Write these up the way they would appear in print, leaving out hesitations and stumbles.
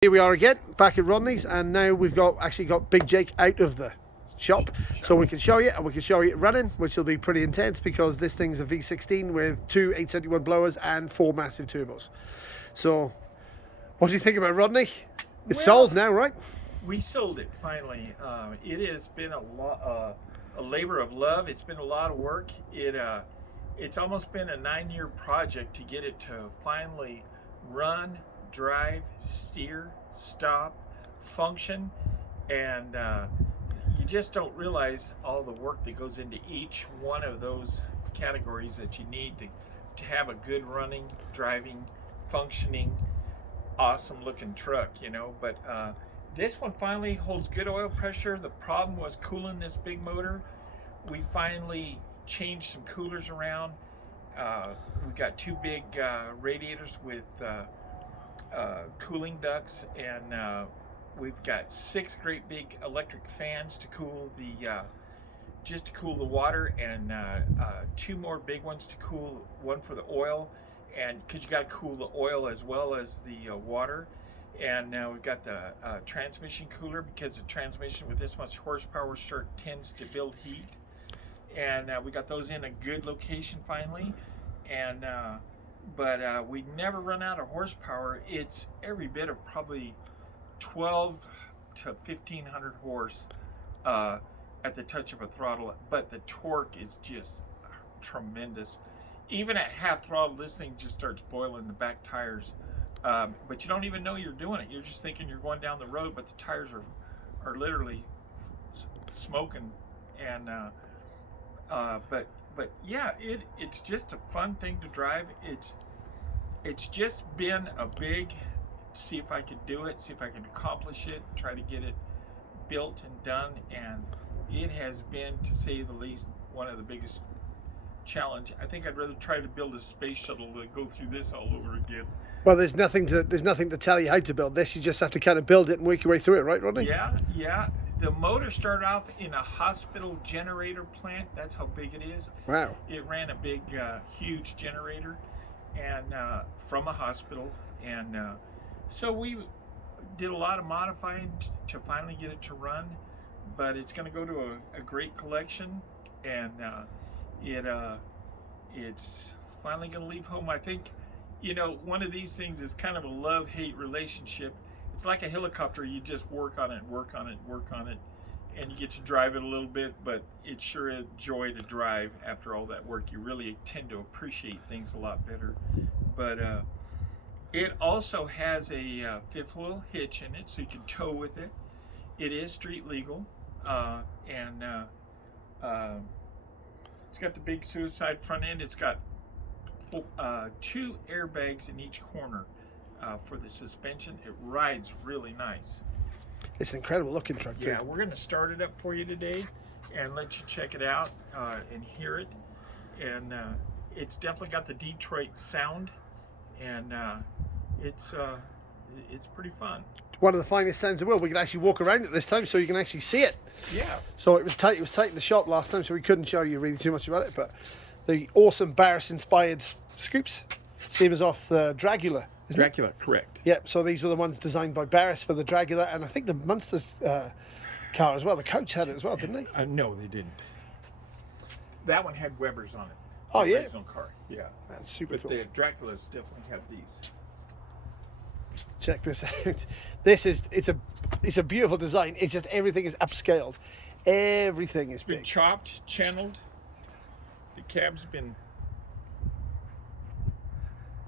Here we are again, back at Rodney's, and now we've actually got Big Jake out of the shop, so we can show you, and we can show you it running, which will be pretty intense because this thing's a V16 with two 871 blowers and 4 massive turbos. So, what do you think about Rodney? It's sold now, right? We sold it finally. It has been a labor of love. It's been a lot of work. It's almost been a 9-year project to get it to finally run, drive, steer, stop, function, and you just don't realize all the work that goes into each one of those categories that you need to have a good running, driving, functioning, awesome looking truck, you know. But this one finally holds good oil pressure. The problem was cooling this big motor. We finally changed some coolers around. We've got 2 big radiators with cooling ducts, and we've got 6 great big electric fans to cool the water, and 2 more big ones to cool, one for the oil, and because you got to cool the oil as well as the water. And now we've got the transmission cooler, because the transmission with this much horsepower tends to build heat, and we got those in a good location finally. And but we never run out of horsepower. It's every bit of probably 12 to 1500 horse at the touch of a throttle, but the torque is just tremendous. Even at half throttle, this thing just starts boiling the back tires, but you don't even know you're doing it. You're just thinking you're going down the road, but the tires are literally smoking. And but yeah, it's just a fun thing to drive. It's just been a big, see if I could do it, see if I can accomplish it, try to get it built and done, and it has been, to say the least, one of the biggest challenge. I think I'd rather try to build a space shuttle than go through this all over again. Well, there's nothing to tell you how to build this. You just have to kind of build it and work your way through it, right, Rodney? Yeah. The motor started off in a hospital generator plant. That's how big it is. Wow. It ran a big, huge generator, and from a hospital, and so we did a lot of modifying to finally get it to run. But it's going to go to a great collection, and it's finally going to leave home. I think, you know, one of these things is kind of a love-hate relationship. It's like a helicopter. You just work on it, and you get to drive it a little bit, but it's sure a joy to drive after all that work. You really tend to appreciate things a lot better. But it also has a 5th wheel hitch in it, so you can tow with it. It is street legal, and it's got the big suicide front end. It's got 2 airbags in each corner for the suspension. It rides really nice. It's an incredible looking truck too. Yeah, we're going to start it up for you today and let you check it out and hear it. And it's definitely got the Detroit sound, and it's pretty fun. One of the finest sounds in the world. We can actually walk around it this time, so you can actually see it. Yeah. So it was tight. It was tight in the shop last time, so we couldn't show you really too much about it. But the awesome Barris-inspired scoops, same as off the Dragula. Dracula, correct. Yep. So these were the ones designed by Barris for the Dragula, and I think the Munster's car as well. The coach had it as well, didn't they? No, they didn't. That one had Webers on it. Oh yeah. Original car. Yeah. That's super cool. The Draculas definitely have these. Check this out. It's a beautiful design. It's just everything is upscaled. Everything is Been big. chopped, channeled. The cab's been.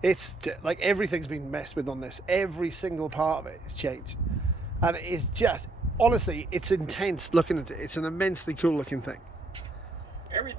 It's like everything's been messed with on this. Every single part of it is changed, and it's just, honestly, it's intense looking at it. It's an immensely cool looking thing. Everything.